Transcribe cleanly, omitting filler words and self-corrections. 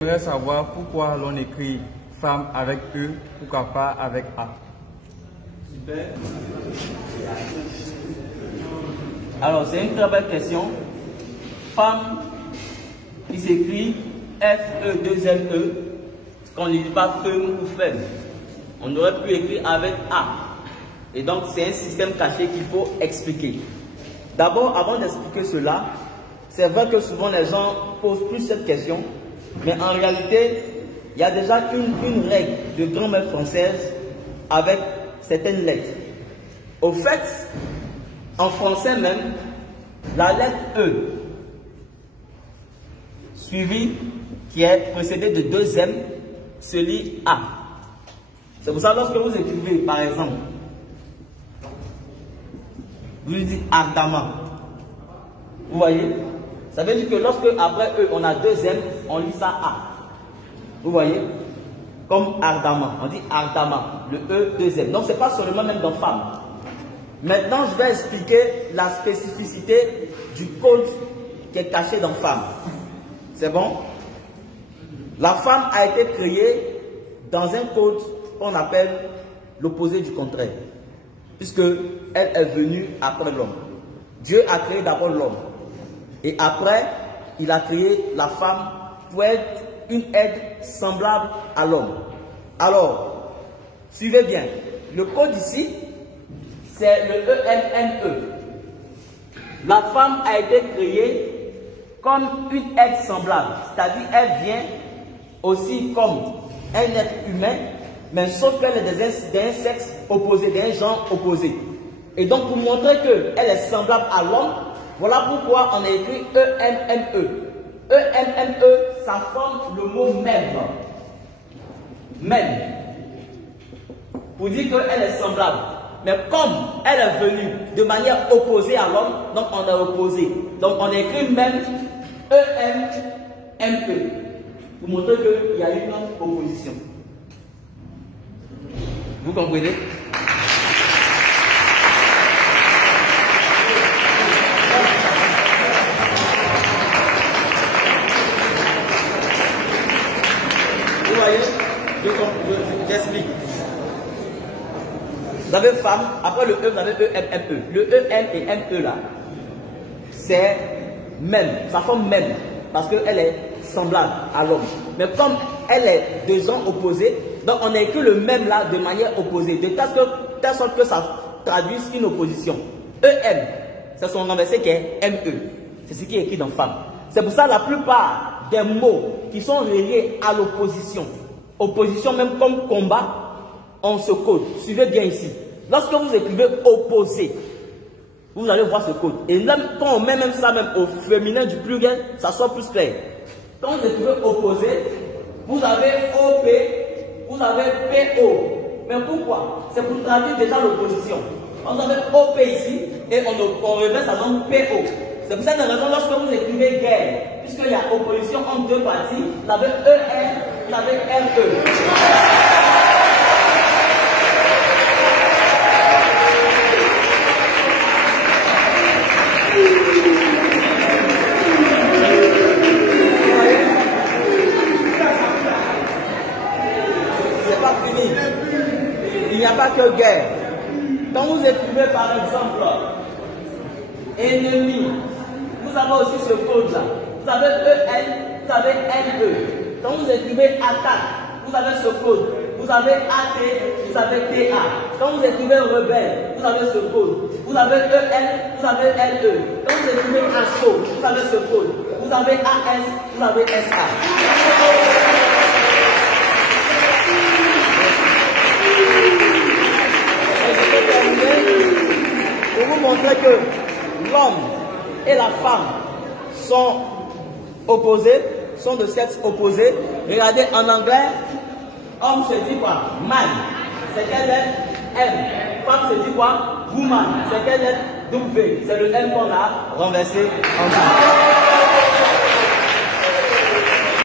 J'aimerais savoir pourquoi l'on écrit femme avec E, pourquoi pas avec A. Super. Alors, c'est une très belle question. Femme qui s'écrit F-E-2-M-E, qu'on ne dit pas femme ou femme. On aurait pu écrire avec A. Et donc, c'est un système caché qu'il faut expliquer. D'abord, avant d'expliquer cela, c'est vrai que souvent les gens posent plus cette question, mais en réalité, il y a déjà une règle de grammaire française avec certaines lettres. Au fait, en français même, la lettre E, suivie, qui est précédée de deux M, se lit A. C'est pour ça que lorsque vous écrivez, par exemple, vous dites ardemment. Vous voyez? Ça veut dire que lorsque après E, on a deux M, on lit ça A. Vous voyez? Comme ardemment. On dit ardemment. Le E, deux M. Donc, ce n'est pas seulement même dans femme. Maintenant, je vais expliquer la spécificité du code qui est caché dans femme. C'est bon? La femme a été créée dans un code qu'on appelle l'opposé du contraire. Puisque elle est venue après l'homme. Dieu a créé d'abord l'homme. Et après, il a créé la femme pour être une aide semblable à l'homme. Alors, suivez bien. Le code ici, c'est le E-M-N-E. La femme a été créée comme une aide semblable. C'est-à-dire, elle vient aussi comme un être humain, mais sauf qu'elle est d'un sexe opposé, d'un genre opposé. Et donc, pour montrer qu'elle est semblable à l'homme, voilà pourquoi on a écrit E-M-M-E. E-M-M-E, ça forme le mot même. Même. Pour dire qu'elle est semblable. Mais comme elle est venue de manière opposée à l'homme, donc on a opposé. Donc on a écrit même E-M-M-E. Pour montrer qu'il y a une opposition. Vous comprenez? Vous voyez? J'explique. Vous avez femme, après le E, vous avez E-M-M-E. Le E-M et M-E là, c'est même, ça forme même, parce qu'elle est semblable à l'homme. Mais comme elle est de genre opposés, donc on a écrit le même là de manière opposée, de telle sorte que ça traduise une opposition. E-M, c'est son renversé qui est M-E. C'est ce qui est écrit dans femme. C'est pour ça que la plupart des mots qui sont reliés à l'opposition, opposition même comme combat, on se code. Suivez bien ici. Lorsque vous écrivez opposé, vous allez voir ce code. Et même quand on met même ça même au féminin du pluriel, ça sort plus clair. Quand vous écrivez opposé, vous avez OP, vous avez PO. Mais pourquoi? C'est pour traduire déjà l'opposition. Vous avez OP ici et on reverse ça donne PO. C'est pour cette raison, lorsque vous écrivez guerre, puisqu'il y a opposition entre deux parties, vous avez ER, vous avez RE. C'est pas fini. Il n'y a pas que guerre. Quand vous écrivez par exemple ennemi, vous avez aussi ce code là. Vous avez EN, vous avez NE. Quand vous écrivez attaque, vous avez ce code. Vous avez AT, vous avez TA. Quand vous écrivez rebelle, vous avez ce code. Vous avez EN, vous avez LE. Quand vous écrivez assaut, vous avez ce code. Vous avez AS, vous avez SA. Pour vous montrer que l'homme et la femme sont opposés, sont de sexe opposé. Regardez en anglais, homme se dit quoi? Man. C'est quelle lettre? M. Femme se dit quoi? Woman. C'est quelle lettre? W. C'est le M qu'on a renversé en bas.